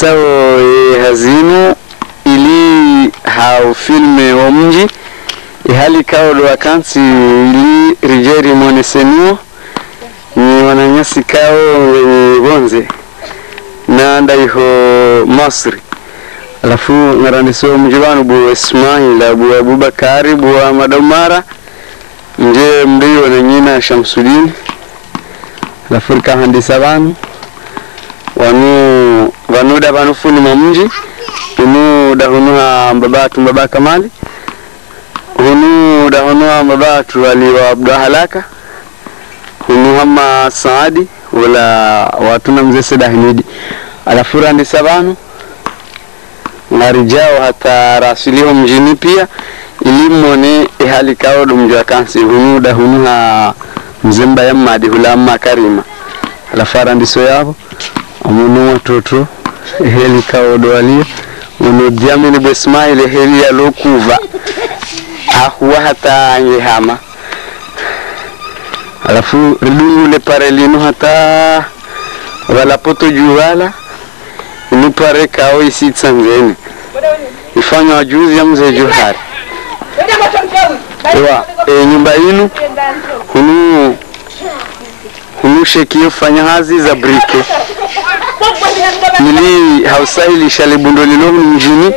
Sawa hazino ili hao filme wa mji ihali kao do akansi ili rijeri monesenuo ni wananyasi kao gonze na ndaiho Masri alafu ngarandiso mjibanu bu Ismail abu Abubakari bu Amadumara nje mdiyo na nyina Shamsuddin alafu kahandi banu wanuda banufuni mamji unu dahunua mbaba Kamali unu dahunua mbabatu aliwa Abdulhalaka unu hama Saadi wala watuna mzee Seda Hamidi alafura ndi sabanu ngarijao hata rasulio mjini pia ilimone ihali kao dumjwa kansi unu dahunua mzemba ya madi hulama Karima alafara ndiso yabo amunu watoto heli kao doalia unu diamini bu Ismail heli ya lokuva ahuwa hata angehama alafu ridungu le parelinu hata wala poto juwala inu pare kao isi tsanzeni ifanya wajuzi ya mzee Johari ewa nyumba inu hunu shekio fanya hazi za brike mili hausahili shale bundolilo mjini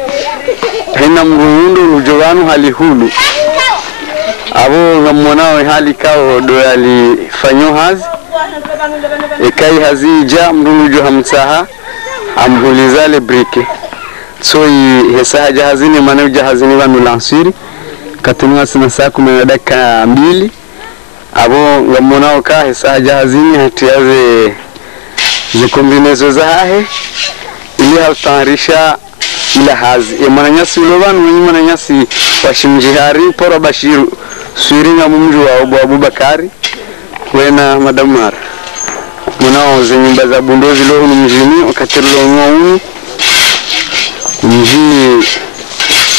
hena mruhundo ujowanu hali hulu abo ngamonao hali kao do alifanyo hazi ekai hazi ja mrujo hamsaha amhulizale brike so hesa jahazini manao jahazini wanu lansiri katunwa sina saa 10 dakika 2 abo ngamonao ka hesa jahazini hatiaze zikombinezo zahe ili hautanrisha ila hazi mwananyasi ulobanu mwananyasi washimjihari pora Bashiru suiringa mumju wa Abubakari kwena Madamara mwanao zenyumba za bundozi lo mjini wakati lo ngoni mjini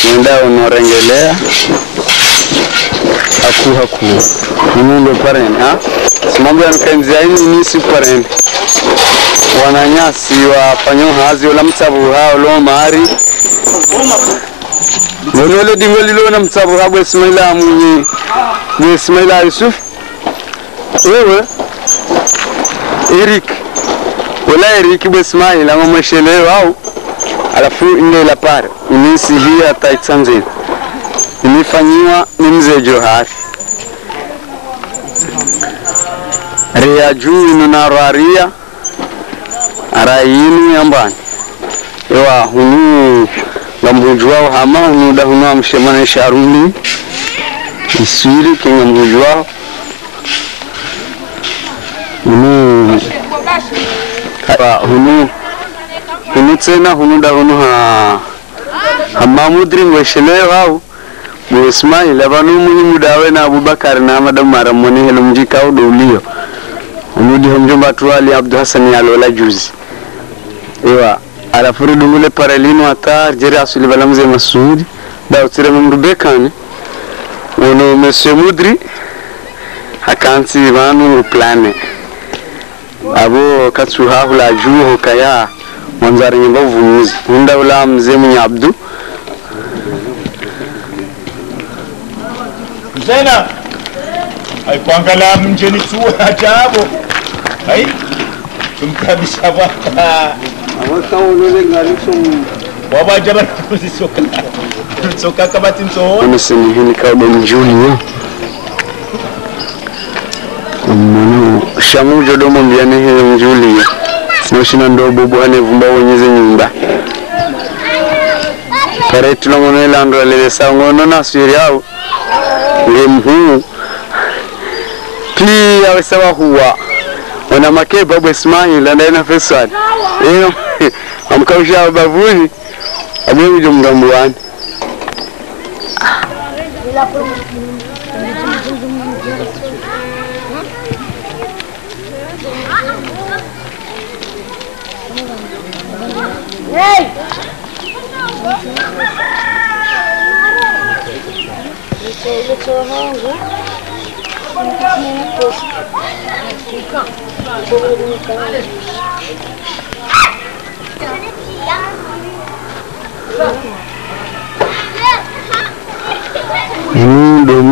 nenda unorengelea haku mundo parene simambo yankanzaini ni siparene wananyasi wafanyo hazi wala mtabu hao lo mari nole dingoli lo na mtabu habo Ismaila munyi ni Ismaila Yusuf wewe Eric bu Ismaila mamashele wao alafu inde la pare inisi hii hata Tanzania imefanywa ni mzee Johari ria juu inunararia arayinu yambani ewa hunu ngamujwao hama hunu da hunu amshemana sharuni isiri kinga mujwao hunu tena hunu da hunu hama mudri weshele wao bu Ismail abanu muhimu dawe na Abubakar na Madamara moni helo mjika udulio umudi homjomba tuwali Abdu Hassan ya lola juzi ewa alafuri dungule paralino hata jeri asuli balamze Masudi da utire mrubekani wono Monsieur Mudri hakansi banu plane abo katsuha hula juho kaya manzari nyimba vunuzi unda ula mzee Munya Abdu Zena ay kuangalia mjeni tu ajabu ai tumkabisha baka awaka ulole ngalisho baba jaba soka kabati mso amesema hili kaudo mjuni mwana shamujo domo mbiane hili mjuli sinoshina ndo bobo ane vumba wonyeze nyumba pare tulongono ilando lele sangono na swiri yao ngemhu pia wesawa huwa wana make babu Ismail anaenda Faisal amkausha babuni ameuje mgambuani hey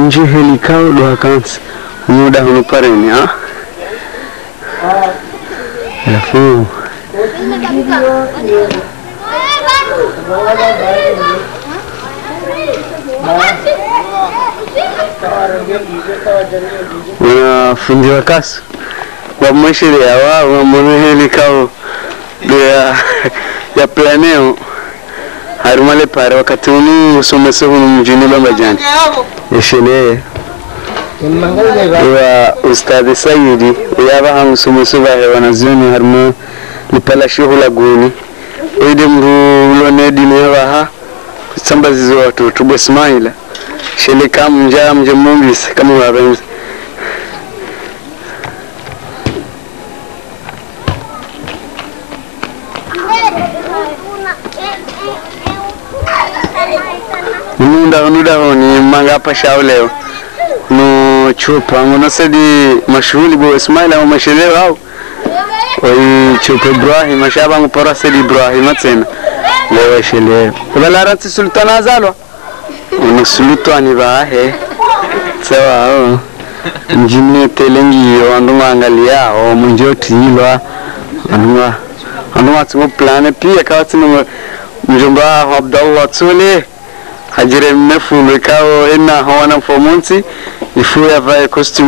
nje helikao do akans muda hono pareni ha alafu fundi wa kasu wa mwishiri ya wao mwana helikao ya planeo harumale pare wakati unu usomese hunu mjini Bambajani yeshele wa ustadi Saidi yaba hangu usomese bahe wanazioni haruma lipala shuhula guni ide mru ulonedi newaha samba zizo watu tubo Ismaila shele kamu njaa mje mumbisi kama wabenzi Nuda honi manga pa shao leo no chupa ngono sedi mashuhuli bo Ismaila au mashelewa au oi chupa Ibrahim mashaba ngopora sedi Ibrahim tena leo shelewa wala ranti sultana azalwa no sultani bahe sawa njimne telengi andunga angalia o munjoti ilwa andunga tsumo plane pia kawati no mjomba Abdallah Tsule hajire mefulu kao ina hawana fomunti ifu ya vae costume